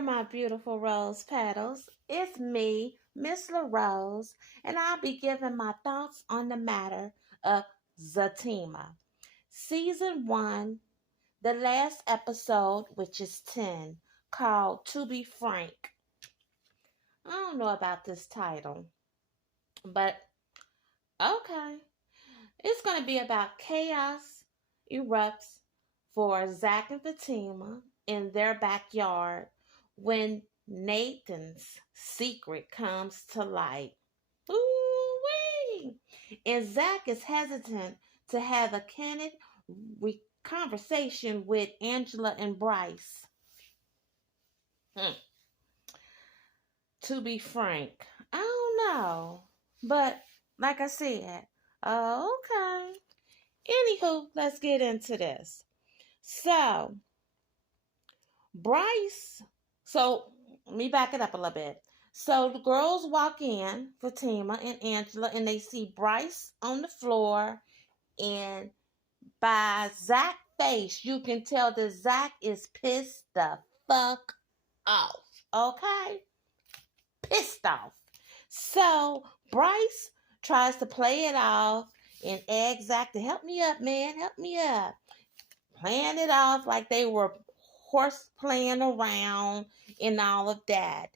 there, my beautiful rose petals. It's me, Miss LaRose, and I'll be giving my thoughts on the matter of Zatima. Season 1, the last episode, which is 10, called To Be Frank. I don't know about this title, but okay. It's going to be about chaos erupts for Zach and Fatima in their backyard when Nathan's secret comes to light. Ooh-wee! And Zach is hesitant to have a candid conversation with Angela and Bryce. Hmm. To be frank, I don't know. But like I said, okay. Anywho, let's get into this. So, Bryce, so let me back it up a little bit. So the girls walk in, Fatima and Angela, and they see Bryce on the floor, and by Zach's face, you can tell that Zach is pissed the fuck off. Okay? Pissed off. So Bryce tries to play it off and asks Zach to help me up, man, help me up. Playing it off like they were horse playing around and all of that.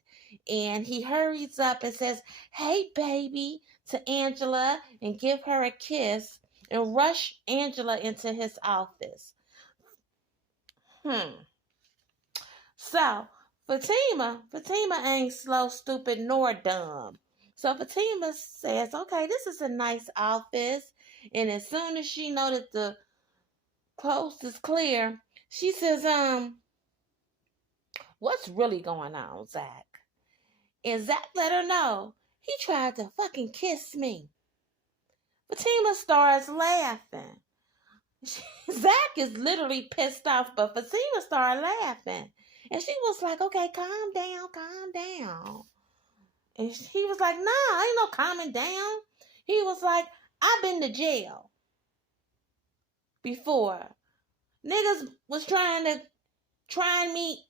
And he hurries up and says, "Hey, baby," to Angela and give her a kiss and rush Angela into his office. So Fatima ain't slow, stupid, nor dumb. So Fatima says, "Okay, this is a nice office." And as soon as she noted the coast is clear, she says, "What's really going on, Zach?" And Zach let her know he tried to fucking kiss me. Fatima starts laughing. Zach is literally pissed off, but Fatima started laughing. And she was like, "Okay, calm down, calm down." And he was like, "Nah, ain't no calming down." He was like, "I've been to jail before. Niggas was trying me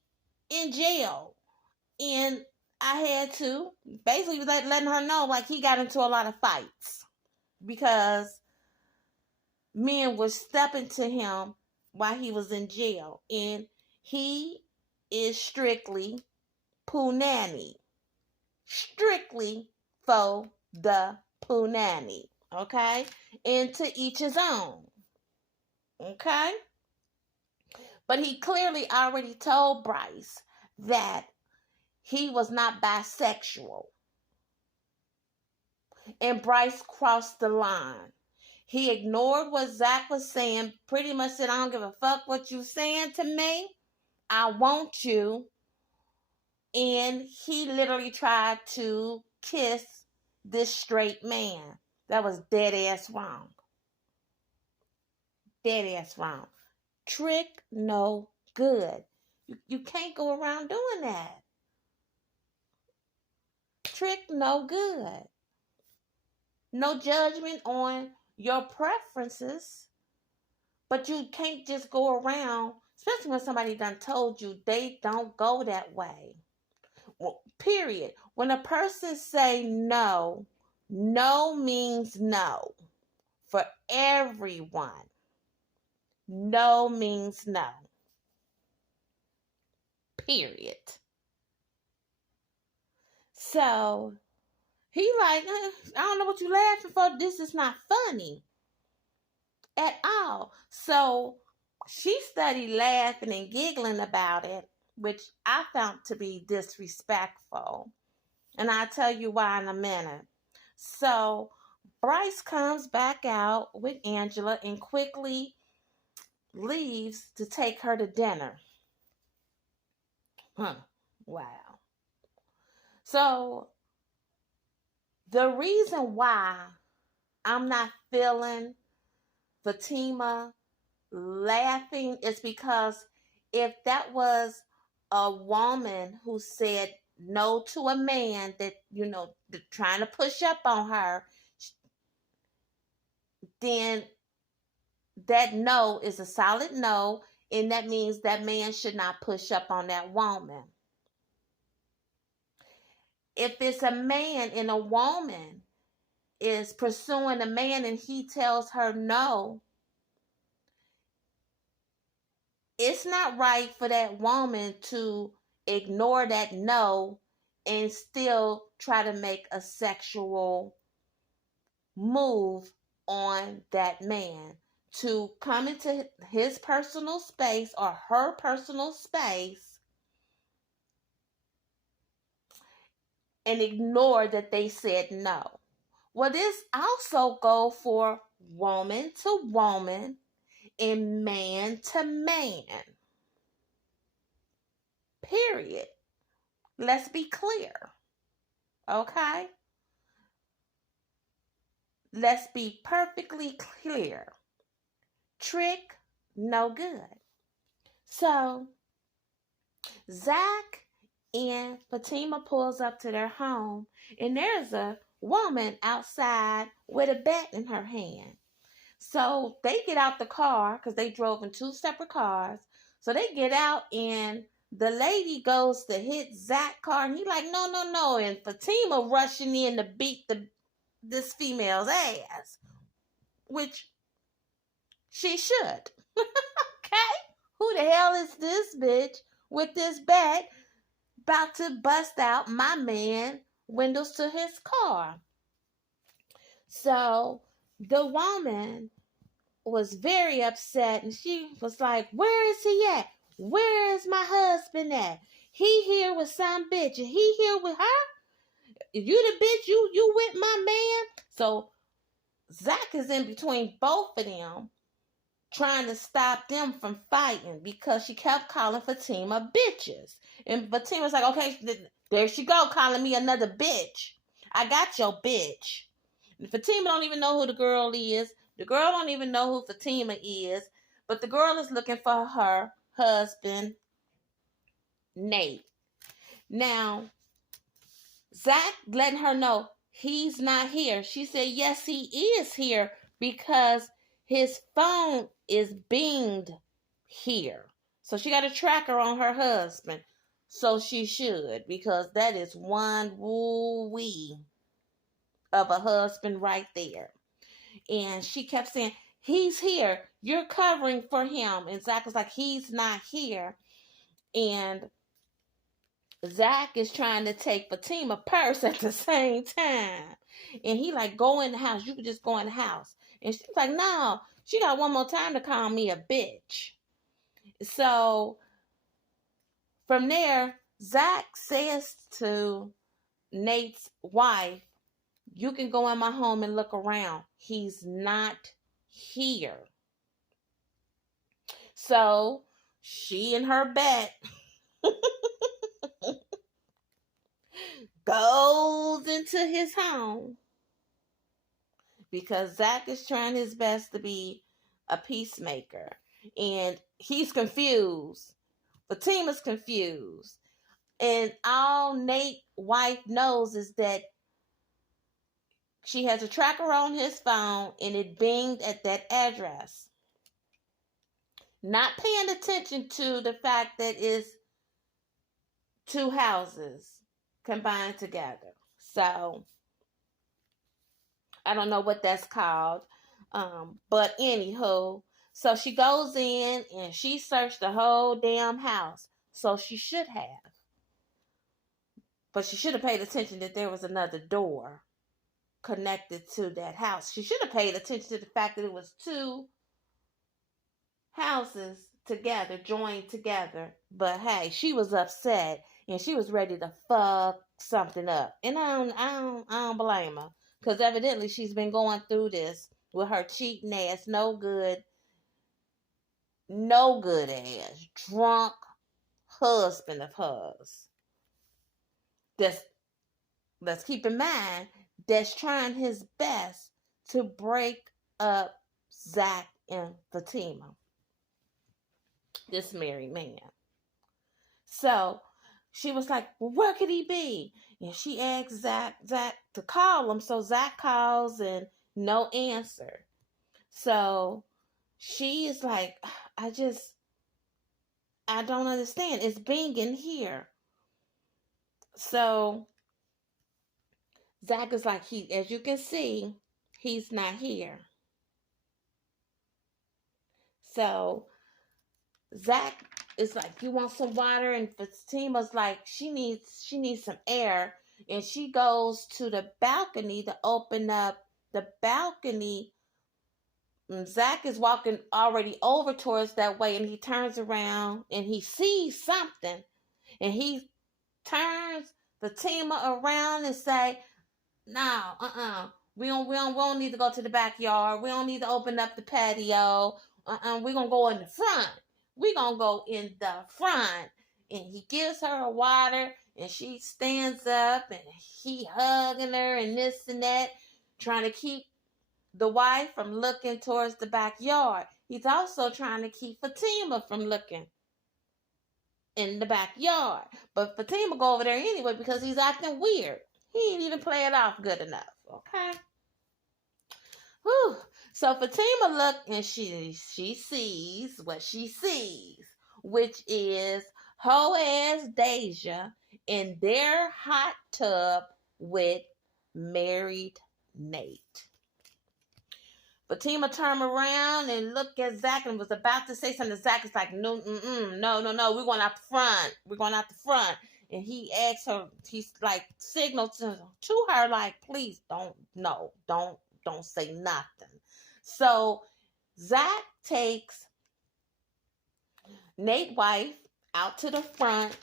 in jail. And I had to basically letting her know like he got into a lot of fights because men were stepping to him while he was in jail. And he is strictly punani. Strictly for the punani. Okay? And to each his own. Okay? But he clearly already told Bryce that he was not bisexual. And Bryce crossed the line. He ignored what Zach was saying, pretty much said, "I don't give a fuck what you saying to me. I want you." And he literally tried to kiss this straight man. That was dead ass wrong. Dead ass wrong. Trick no good. You can't go around doing that. Trick no good. No judgment on your preferences, but you can't just go around, especially when somebody done told you they don't go that way. Well, period. When a person say no, no means no for everyone. No means no. Period. So he like, I don't know what you laughing for. This is not funny at all. So she started laughing and giggling about it, which I found to be disrespectful. And I'll tell you why in a minute. So Bryce comes back out with Angela and quickly leaves to take her to dinner. Wow. So the reason why I'm not feeling Fatima laughing is because if that was a woman who said no to a man that, trying to push up on her, then that no is a solid no, and that means that man should not push up on that woman. if it's a man and a woman is pursuing a man and he tells her no, it's not right for that woman to ignore that no and still try to make a sexual move on that man, to come into his personal space or her personal space and ignore that they said no. Well, this also go for woman to woman and man to man. Period. Let's be clear. Okay? Let's be perfectly clear. Trick, no good. So, Zach and Fatima pulls up to their home, and there's a woman outside with a bat in her hand. So they get out the car because they drove in two separate cars. So they get out, and the lady goes to hit Zach's car, and he like, no, no, no. And Fatima rushing in to beat this female's ass, which she should. Okay? Who the hell is this bitch with this bat about to bust out my man windows to his car? So the woman was very upset, and she was like, where is he at? Where is my husband at? He here with some bitch, and he here with her? You the bitch, you with my man? So Zach is in between both of them, trying to stop them from fighting because she kept calling Fatima bitches. And Fatima's like, okay, there she go, calling me another bitch. I got your bitch. And Fatima don't even know who the girl is. The girl don't even know who Fatima is. But the girl is looking for her husband, Nate. Now, Zach letting her know he's not here. She said, yes, he is here because his phone is binged here. So she got a tracker on her husband. So she should, because that is one woo-wee of a husband right there. And she kept saying, he's here. You're covering for him. And Zach was like, he's not here. And Zach is trying to take Fatima purse at the same time. And he like, go in the house. You can just go in the house. And she's like, no, she got one more time to call me a bitch. So from there, Zach says to Nate's wife, you can go in my home and look around. He's not here. So she and her bet goes into his home because Zach is trying his best to be a peacemaker. And he's confused. Fatima's confused. And all Nate's wife knows is that she has a tracker on his phone and it binged at that address. Not paying attention to the fact that it's two houses combined together. So I don't know what that's called. But anywho, so she goes in and she searched the whole damn house. So she should have. But she should have paid attention that there was another door connected to that house. She should have paid attention to the fact that it was two houses together, joined together. But hey, she was upset and she was ready to fuck something up. And I don't blame her. Because evidently she's been going through this with her cheating ass, no good ass, drunk husband of hers. Let's keep in mind, that's trying his best to break up Zach and Fatima, this married man. So she was like, well, where could he be? And she asked Zach to call him. So Zach calls and no answer. So she is like, I don't understand. It's binging here. So Zach is like, as you can see, he's not here. So Zach is like, you want some water? And Fatima's like, she needs some air. And she goes to the balcony to open up the balcony. And Zach is walking already over towards that way, and he turns around and he sees something. And he turns Fatima around and say, no, we don't need to go to the backyard. We don't need to open up the patio. We're gonna go in the front. We're gonna go in the front. And he gives her a water, and she stands up, and he hugging her and this and that, trying to keep the wife from looking towards the backyard. He's also trying to keep Fatima from looking in the backyard. But Fatima go over there anyway because he's acting weird. He ain't even play it off good enough. Okay. Whew. So Fatima look and she sees what she sees, which is hoe ass Deja in their hot tub with married Nate. Fatima turned around and looked at Zach and was about to say something. Zach is like, no, no. We're going out the front. We're going out the front. And he asks her, he's like, signals to her, like, please don't say nothing. So Zach takes Nate's wife out to the front,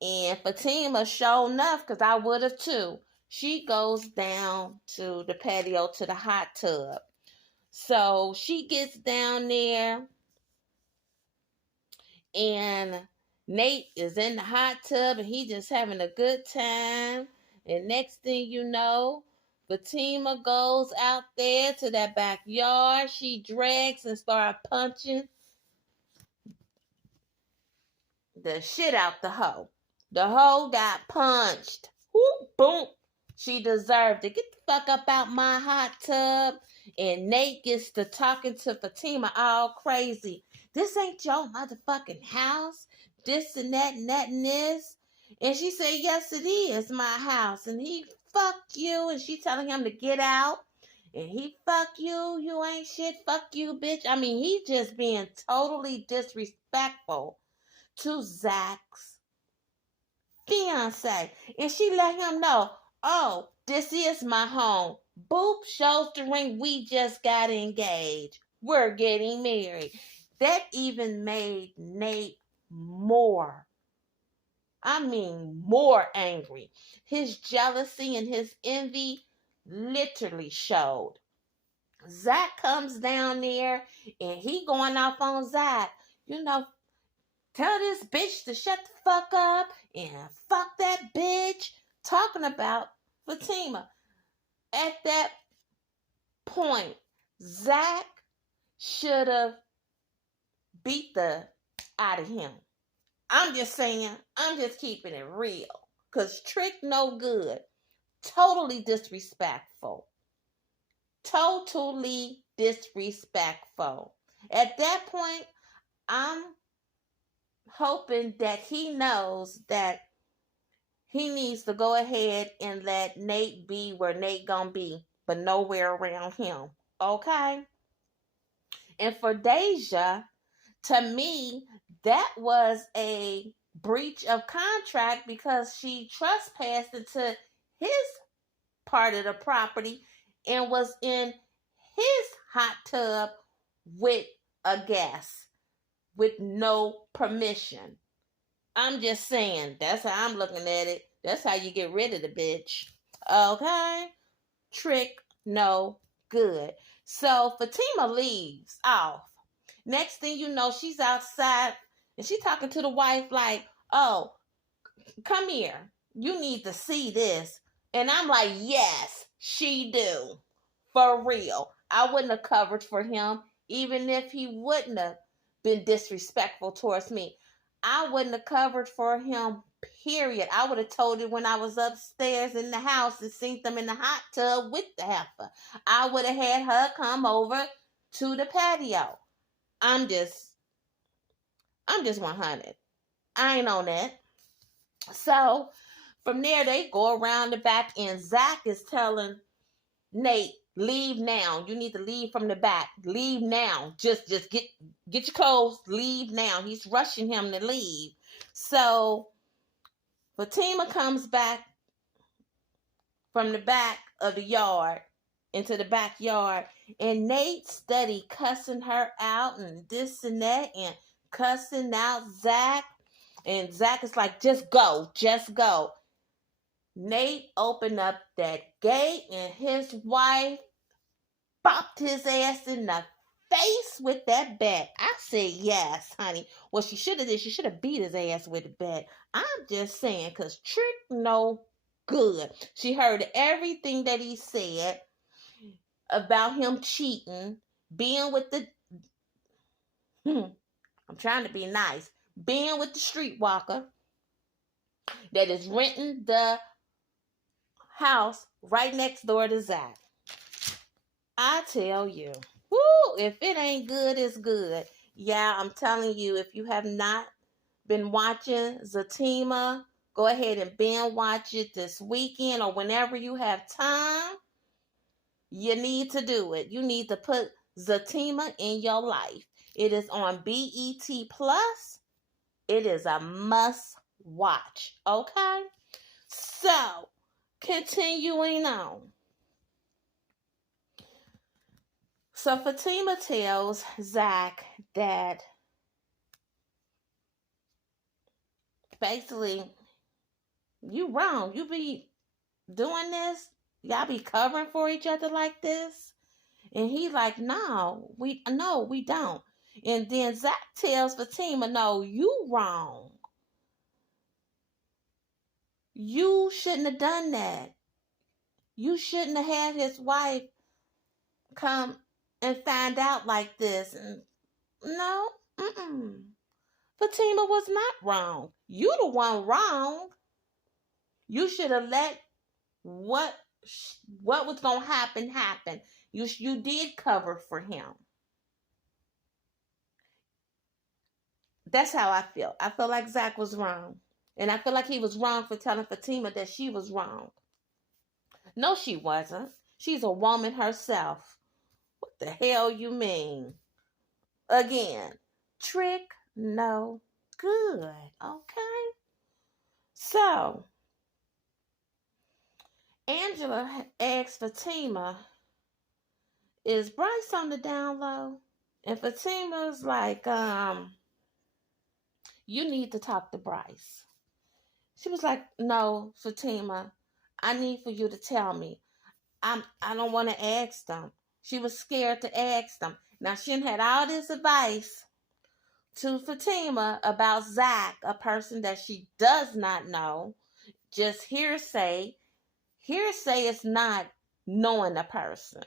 and Fatima, sure enough, because I would have too, she goes down to the patio to the hot tub. So she gets down there, and Nate is in the hot tub, and he just having a good time. And next thing you know, Fatima goes out there to that backyard. She drags and starts punching the shit out the hoe. The hoe got punched. Whoop, boom. She deserved it. Get the fuck up out my hot tub. And Nate gets to talking to Fatima all crazy. This ain't your motherfucking house. This and that and that and this. And she said, yes, it is my house. And he, fuck you. And she telling him to get out. And he, fuck you. You ain't shit. Fuck you, bitch. I mean, he just being totally disrespectful to Zach's fiance. And she let him know, oh, this is my home. Boop, shows the ring. We just got engaged. We're getting married. That even made Nate more angry. His jealousy and his envy literally showed. Zach comes down there and he going off on Zach. Tell this bitch to shut the fuck up and fuck that bitch. Talking about Fatima. At that point, Zach should have beat the out of him. I'm just saying, I'm just keeping it real. Because Trick no good. Totally disrespectful. Totally disrespectful. At that point, I'm hoping that he knows that he needs to go ahead and let Nate be where Nate gonna be, but nowhere around him. Okay? And for Deja, to me, that was a breach of contract because she trespassed into his part of the property and was in his hot tub with a guest with no permission. I'm just saying, that's how I'm looking at it. That's how you get rid of the bitch. Okay? Trick no good. So Fatima leaves off. Next thing you know, she's outside and she's talking to the wife like, oh, come here. You need to see this. And I'm like, yes, she do. For real. I wouldn't have covered for him, even if he wouldn't have been disrespectful towards me. I wouldn't have covered for him, period. I would have told it when I was upstairs in the house and seen them in the hot tub with the heifer. I would have had her come over to the patio. I'm just 100. I ain't on that. So From there, they go around the back, and Zach is telling Nate, leave now. You need to leave from the back. Leave now. Just get your clothes. Leave now. He's rushing him to leave. So Fatima comes back from the back of the yard into the backyard, and Nate steady cussing her out and this and that, and cussing out Zach. And Zach is like, just go. Nate opened up that gate, and his wife bopped his ass in the face with that bat. I said, yes, honey. What she should have did, she should have beat his ass with the bat. I'm just saying, because Trick no good. She heard everything that he said about him cheating, being with the, I'm trying to be nice, being with the streetwalker that is renting the house right next door to Zach. I tell you, whoo, if it ain't good, it's good. Yeah, I'm telling you, if you have not been watching Zatima, go ahead and binge watch it this weekend or whenever you have time. You need to do it. You need to put Zatima in your life. It is on BET Plus. It is a must watch. Okay? So, continuing on. So Fatima tells Zach that basically, you wrong. You be doing this. Y'all be covering for each other like this. And he's like, no, we don't. And then Zach tells Fatima, no, you wrong. You shouldn't have done that. You shouldn't have had his wife come and find out like this. And no, Fatima was not wrong. You the one wrong. You should have let what was gonna happen. You did cover for him. That's how I feel. I feel like Zach was wrong. And I feel like he was wrong for telling Fatima that she was wrong. No, she wasn't. She's a woman herself. What the hell you mean? Again, Trick no good. Okay? So, Angela asked Fatima, is Bryce on the down low? And Fatima's like, you need to talk to Bryce. She was like, no, Fatima, I need for you to tell me. I don't want to ask them. She was scared to ask them. Now, she had all this advice to Fatima about Zach, a person that she does not know. Just hearsay. Hearsay is not knowing a person.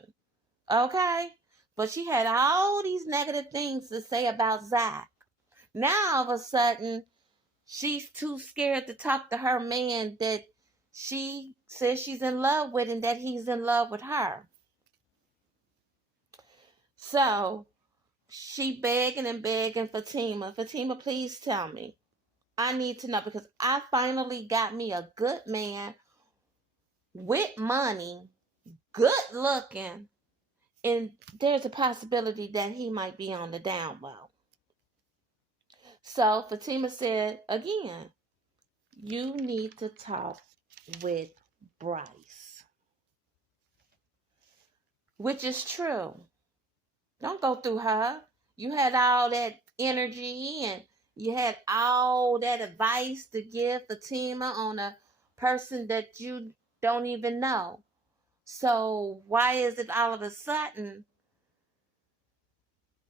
Okay? But she had all these negative things to say about Zach. Now, all of a sudden, she's too scared to talk to her man that she says she's in love with and that he's in love with her. So, she begging Fatima, please tell me. I need to know because I finally got me a good man with money, good looking, and there's a possibility that he might be on the down low. So Fatima said, again, you need to talk with Bryce. Which is true. Don't go through her. You had all that energy and you had all that advice to give Fatima on a person that you don't even know. So why is it all of a sudden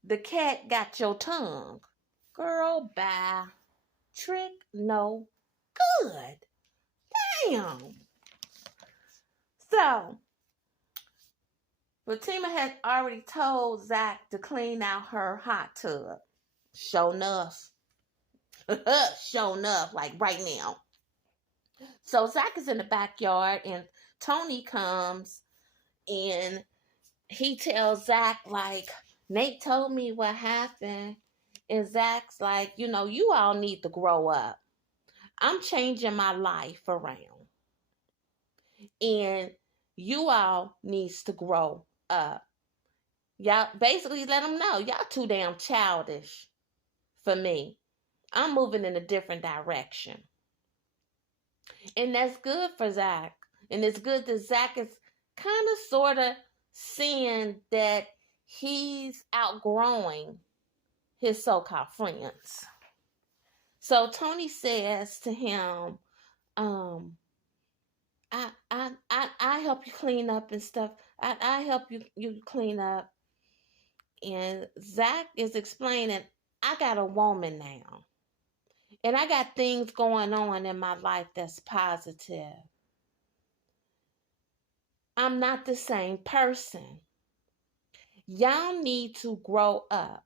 the cat got your tongue? Girl, bye. Trick no good. Damn. So, Fatima had already told Zach to clean out her hot tub. Sure enough. Sure enough, like right now. So Zach is in the backyard and Tony comes and he tells Zach, like, Nate told me what happened. And Zach's like, you all need to grow up. I'm changing my life around. And you all needs to grow up. Y'all basically let them know y'all too damn childish for me. I'm moving in a different direction. And that's good for Zach. And it's good that Zach is kind of sort of seeing that he's outgrowing his so-called friends. So Tony says to him, I help you clean up and stuff. I help you clean up. And Zach is explaining, I got a woman now. And I got things going on in my life that's positive. I'm not the same person. Y'all need to grow up.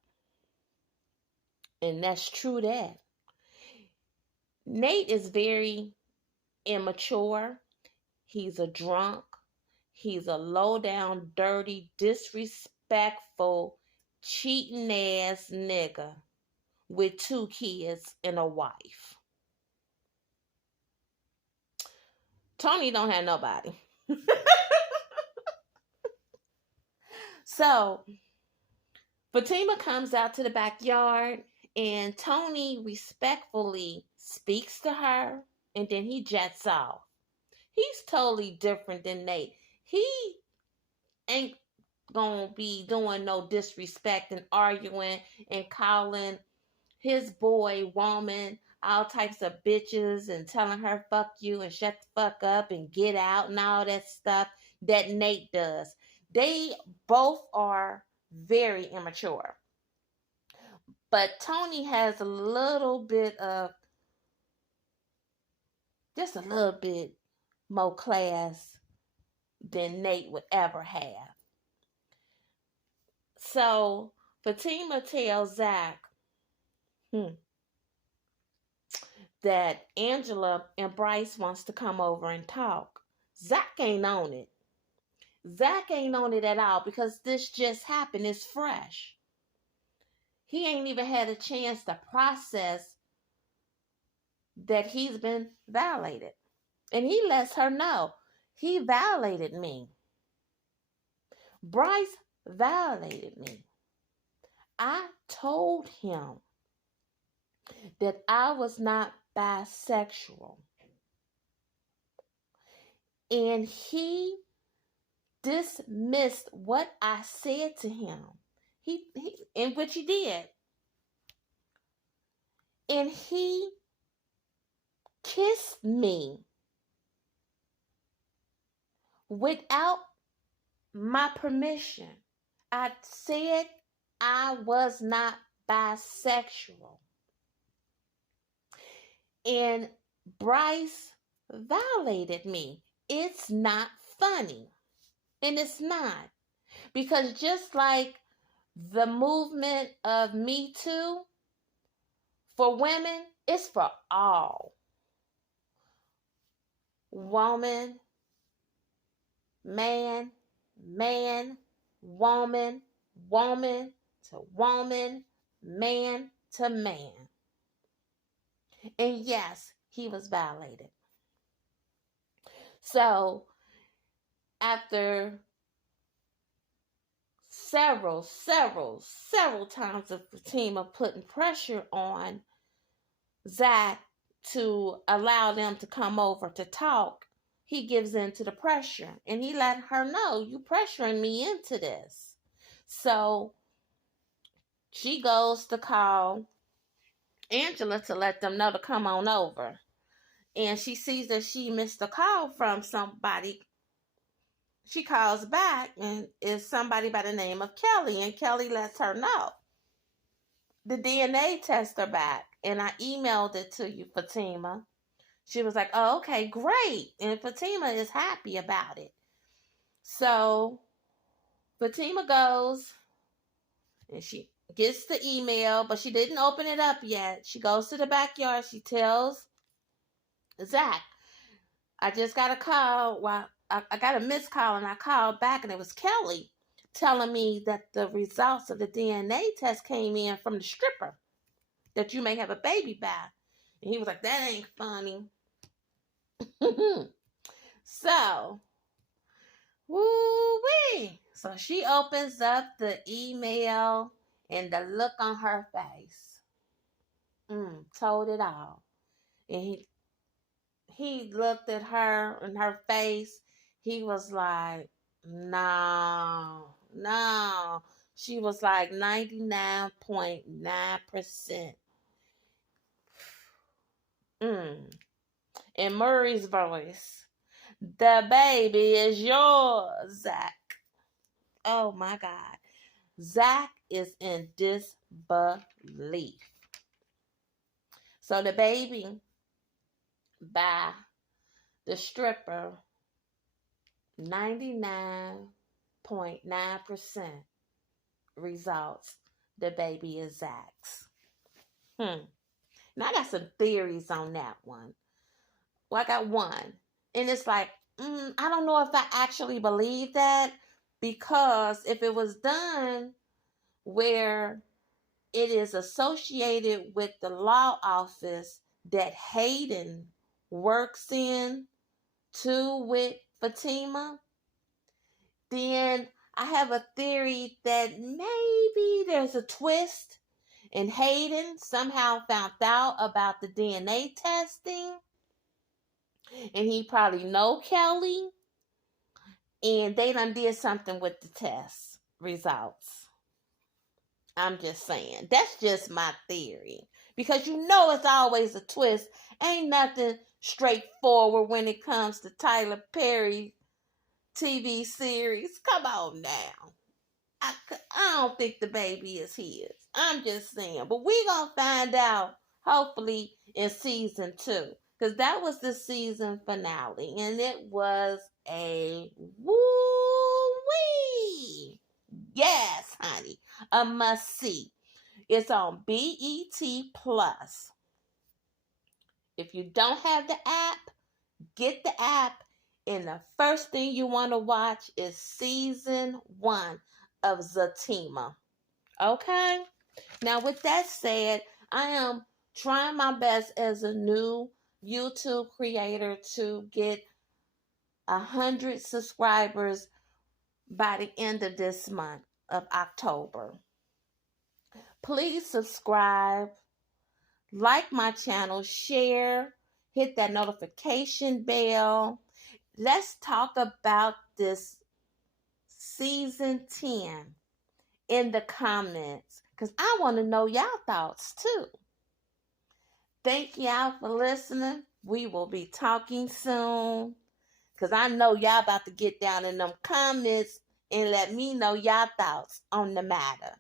And that's true that. Nate is very immature. He's a drunk. He's a low down, dirty, disrespectful, cheating ass nigga with 2 kids and a wife. Tony don't have nobody. So Fatima comes out to the backyard and Tony respectfully speaks to her and then he jets off. He's totally different than Nate. He ain't gonna be doing no disrespect and arguing and calling his boy woman all types of bitches and telling her fuck you and shut the fuck up and get out and all that stuff that Nate does. They both are very immature. But Tony has a little bit of, just a little bit more class than Nate would ever have. So Fatima tells Zach that Angela and Bryce wants to come over and talk. Zach ain't on it. Zach ain't on it at all because this just happened. It's fresh. He ain't even had a chance to process that he's been violated. And he lets her know, he violated me. Bryce violated me. I told him that I was not bisexual. And he dismissed what I said to him. He in which he did. And he kissed me without my permission. I said I was not bisexual. And Bryce violated me. It's not funny. And it's not. Because just like the movement of Me Too, for women, it's for all. Woman, man, man, woman, woman to woman, man to man. And yes, he was violated. So, after several times of Fatima putting pressure on Zach to allow them to come over to talk, he gives in to the pressure. And he let her know, you pressuring me into this. So she goes to call Angela to let them know to come on over. And she sees that she missed a call from somebody. She calls back and it's somebody by the name of Kelly. And Kelly lets her know. The DNA test are back. And I emailed it to you, Fatima. She was like, oh, okay, great. And Fatima is happy about it. So Fatima goes and she gets the email, but she didn't open it up yet. She goes to the backyard. She tells Zach, I just got a call. Well, I got a missed call and I called back and it was Kelly telling me that the results of the DNA test came in from the stripper that you may have a baby by. And he was like, that ain't funny. So, woo-wee. So she opens up the email and the look on her face. Told it all. And he looked at her in her face. He was like, no, no. She was like 99.9%. In Murray's voice, the baby is yours, Zach. Oh my God. Zach is in disbelief. So the baby by the stripper, 99.9% results the baby is Zach's. Now I got some theories on that one. Well, I got one. And it's like, I don't know if I actually believe that, because if it was done where it is associated with the law office that Hayden works in too with Fatima, then I have a theory that maybe there's a twist and Hayden somehow found out about the DNA testing and he probably know Kelly and they done did something with the test results. I'm just saying. That's just my theory. Because you know it's always a twist. Ain't nothing straightforward when it comes to Tyler Perry TV series. Come on now. I don't think the baby is his. I'm just saying. But we going to find out, hopefully, in season 2. Because that was the season finale. And it was a woo-wee. Yes, honey. A must-see. It's on BET Plus. If you don't have the app, get the app. And the first thing you want to watch is season 1 of Zatima. Okay? Now, with that said, I am trying my best as a new YouTube creator to get 100 subscribers by the end of this month of October. Please subscribe, like my channel, share, hit that notification bell. Let's talk about this season 10 in the comments because I want to know y'all thoughts too. Thank y'all for listening. We will be talking soon because I know y'all about to get down in them comments and let me know y'all thoughts on the matter.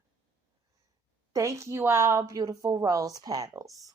Thank you all, beautiful rose petals.